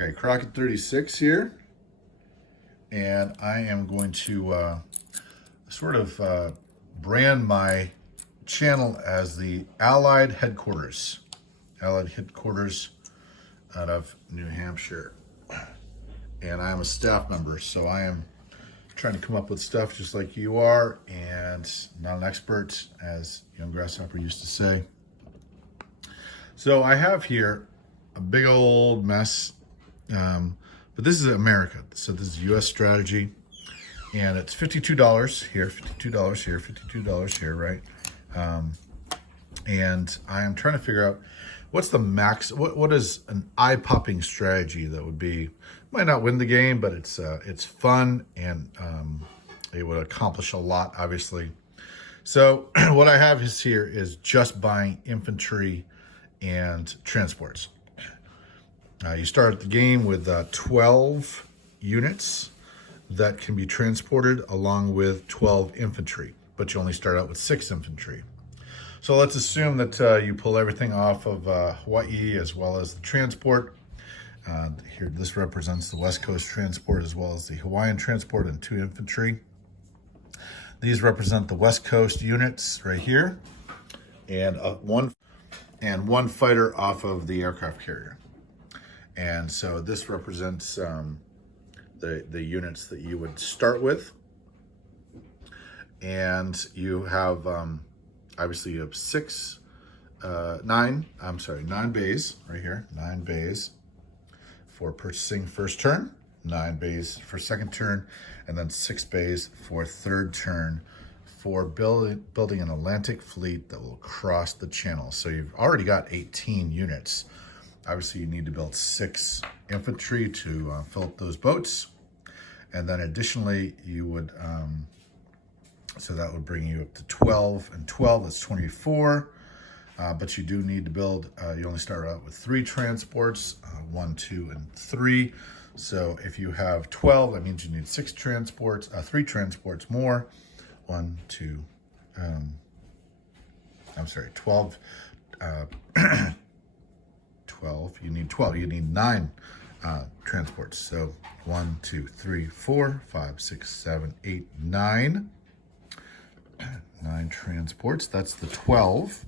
Okay, Crockett 36 here, and I am going to brand my channel as the Allied Headquarters. Allied Headquarters out of New Hampshire. And I am a staff member, so I am trying to come up with stuff just like you are, and not an expert, as young grasshopper used to say. So I have here a big old mess, but this is America. So this is U.S. strategy, and it's $52 here, $52 here, $52 here, right? And I am trying to figure out what's the max. What is an eye-popping strategy that would be? Might not win the game, but it's fun, and it would accomplish a lot, obviously. So what I have here is just buying infantry and transports. You start the game with 12 units that can be transported along with 12 infantry, but you only start out with 6 infantry. So let's assume that you pull everything off of Hawaii as well as the transport. Here, this represents the West Coast transport as well as the Hawaiian transport and 2 infantry. These represent the West Coast units right here, and one fighter off of the aircraft carrier. And so this represents the units that you would start with. And you have, obviously you have 9 bays right here, 9 bays for purchasing first turn, 9 bays for second turn, and then 6 bays for third turn for building an Atlantic fleet that will cross the channel. So you've already got 18 units. Obviously, you need to build 6 infantry to fill up those boats. And then additionally, you would, so that would bring you up to 12, and 12, that's 24. But you do need to build, you only start out with 3 transports, 1, 2, and 3. So if you have 12, that means you need 6 transports, 3 transports more. 1, 2, 12. 12, you need 12, you need 9 transports. So 1, 2, 3, 4, 5, 6, 7, 8, 9. 9 transports, that's the 12.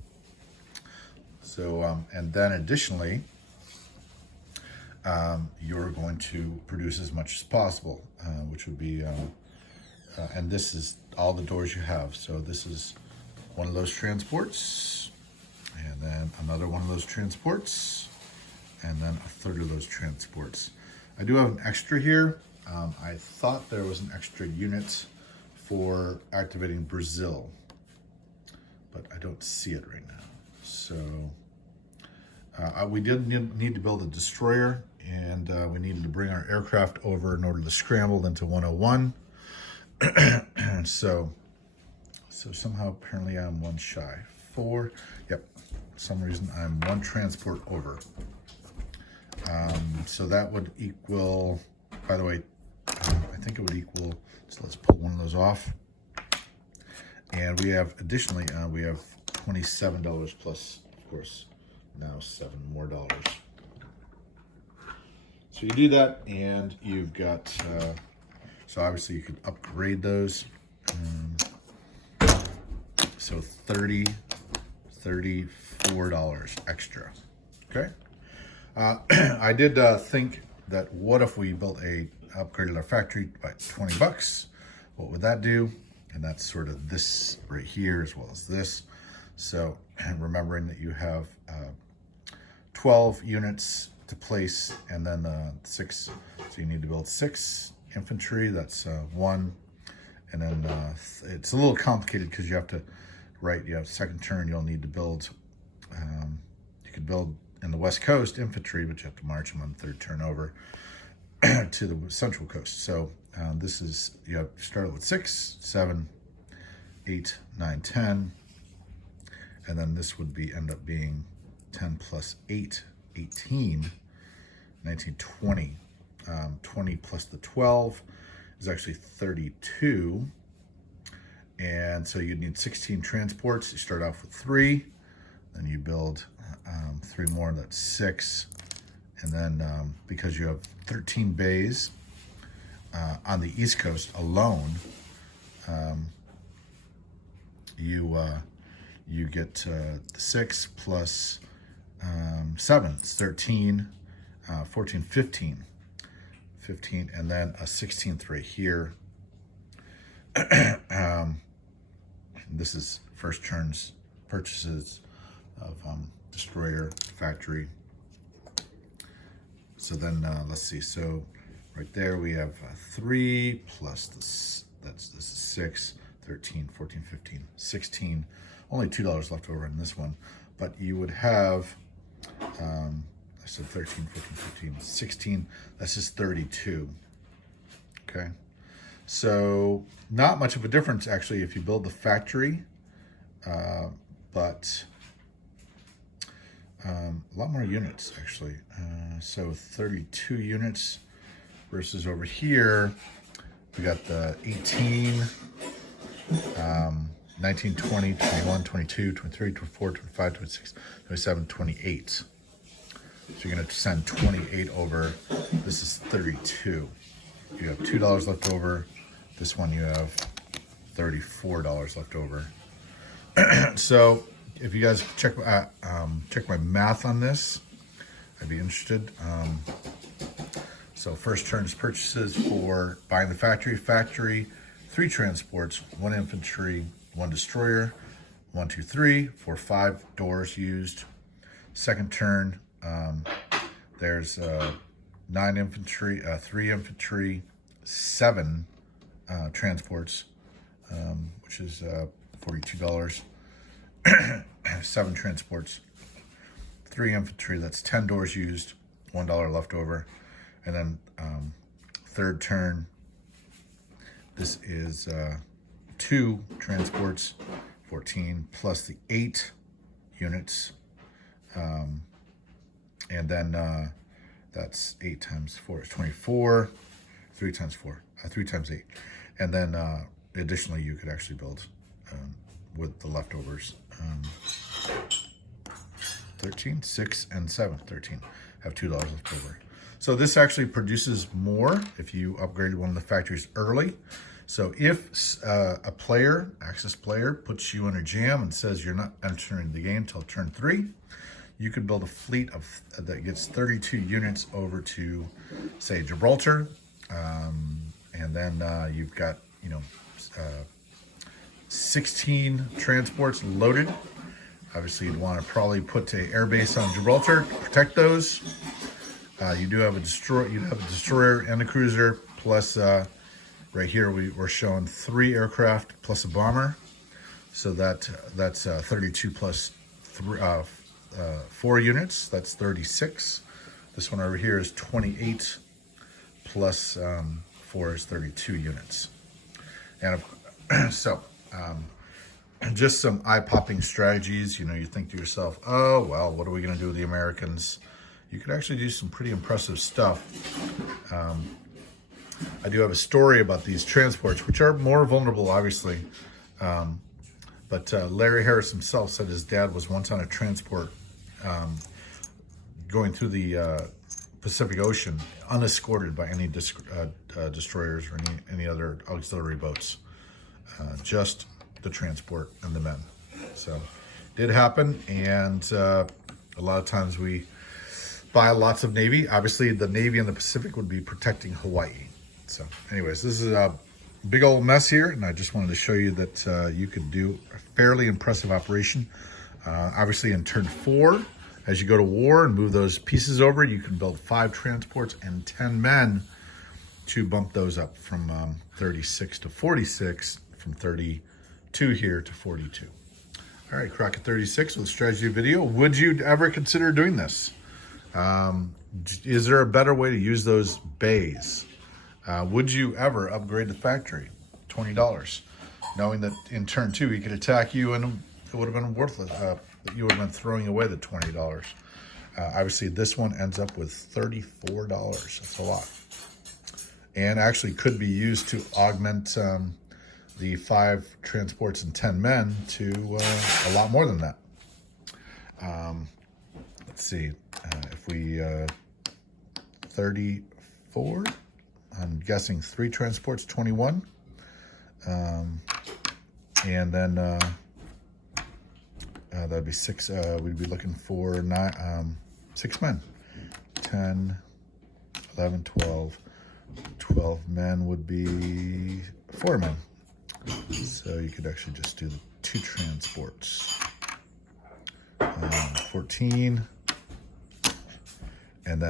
So, and then additionally, you're going to produce as much as possible, which would be, and this is all the doors you have. So this is one of those transports, and then another one of those transports, and then a third of those transports. I do have an extra here. I thought there was an extra unit for activating Brazil, but I don't see it right now. So we did need to build a destroyer, and we needed to bring our aircraft over in order to scramble into 101. And so somehow apparently I'm 1 shy. 4, yep, for some reason I'm 1 transport over. So that would equal, by the way, I think it would equal, so let's pull one of those off. And we have, additionally, we have $27 plus, of course, now $7 more. So you do that, and you've got, so obviously you could upgrade those. So $34 extra, okay? I did think that what if we upgraded our factory by 20 bucks? What would that do? And that's sort of this right here as well as this. So remembering that you have 12 units to place, and then 6, so you need to build 6 infantry, that's 1. And then it's a little complicated because you have to, you have second turn, you'll need to build, you could build in the West Coast infantry, but you have to march them on third turn over to the Central Coast. So this is, you have started with 6, 7, 8, 9, 10, and then this would end up being 10 plus 8, 18, 19, 20. 20 plus the 12 is actually 32. And so you'd need 16 transports. You start off with 3, then you build 3 more, that's 6. And then because you have 13 bays on the East Coast alone, you get 6 plus 7, it's 13, 14, 15, and then a 16th right here. This is first turns purchases of destroyer factory. So then let's see, so right there we have 3 plus this, this is 6, 13, 14, 15, 16, only $2 left over in this one, but you would have, I said 13, 14, 15, 16, that's just 32, okay? So not much of a difference actually if you build the factory, but a lot more units actually. So 32 units versus over here, we got the 18, 19, 20, 21, 22, 23, 24, 25, 26, 27, 28. So you're gonna send 28 over. This is 32. You have $2 left over. This one you have $34 left over. So if you guys check my math on this, I'd be interested. So first turns purchases for buying the factory, 3 transports, 1 infantry, 1 destroyer, 1, 2, 3, 4, 5 doors used. Second turn, there's 9 infantry, 3 infantry, 7 transports, which is $42. 7 transports, 3 infantry, that's 10 doors used, $1 left over. And then third turn, this is 2 transports, 14, plus the 8 units. And then that's 8 times 4 is 24, 3 times 4, 3 times 8. And then additionally, you could actually build with the leftovers. 13, 6, and 7, 13, have $2 left over. So this actually produces more if you upgraded one of the factories early. So if a player, access player, puts you in a jam and says you're not entering the game till turn 3, you could build a fleet of that gets 32 units over to, say, Gibraltar, and then you've got 16 transports loaded. Obviously, you'd want to probably put an air base on Gibraltar, protect those. You do have a destroyer. You'd have a destroyer and a cruiser, plus right here we're showing 3 aircraft plus a bomber. So that's 32 plus 4 units. That's 36. This one over here is 28 plus 4 is 32 units. And so just some eye-popping strategies. You think to yourself, oh well, what are we going to do with the Americans? You could actually do some pretty impressive stuff. I do have a story about these transports, which are more vulnerable, obviously. But Larry Harris himself said his dad was once on a transport going through the Pacific Ocean, unescorted by any destroyers or any other auxiliary boats. Just the transport and the men. So it did happen, and a lot of times we buy lots of Navy. Obviously, the Navy in the Pacific would be protecting Hawaii. So anyways, this is a big old mess here, and I just wanted to show you that you could do a fairly impressive operation. Obviously, in turn 4, as you go to war and move those pieces over, you can build 5 transports and 10 men to bump those up from 36 to 46, from 32 here to 42. All right, Crockett 36 with a strategy video. Would you ever consider doing this? Is there a better way to use those bays? Would you ever upgrade the factory? $20, knowing that in turn 2 he could attack you and it would have been worthless. You would have been throwing away the $20. Obviously, this one ends up with $34. That's a lot, and actually could be used to augment the 5 transports and 10 men to a lot more than that. Let's see, if we 34. I'm guessing 3 transports, 21. And then that'd be 6. We'd be looking for 6 men. 10, 11, 12. 12 men would be 4 men. So you could actually just do the 2 transports. 14. And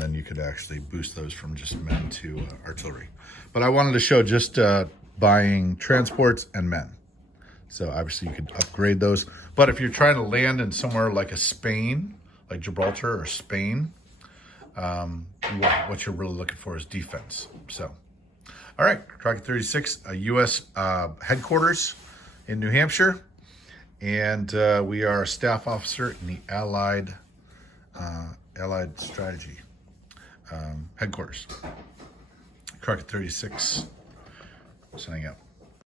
then you could actually boost those from just men to artillery. But I wanted to show just buying transports and men. So obviously you could upgrade those. But if you're trying to land in somewhere like Spain, like Gibraltar or Spain, what you're really looking for is defense. So, all right, Rocket 36, a U.S. headquarters in New Hampshire. And we are a staff officer in the Allied Strategy headquarters. Crockett 36, signing out.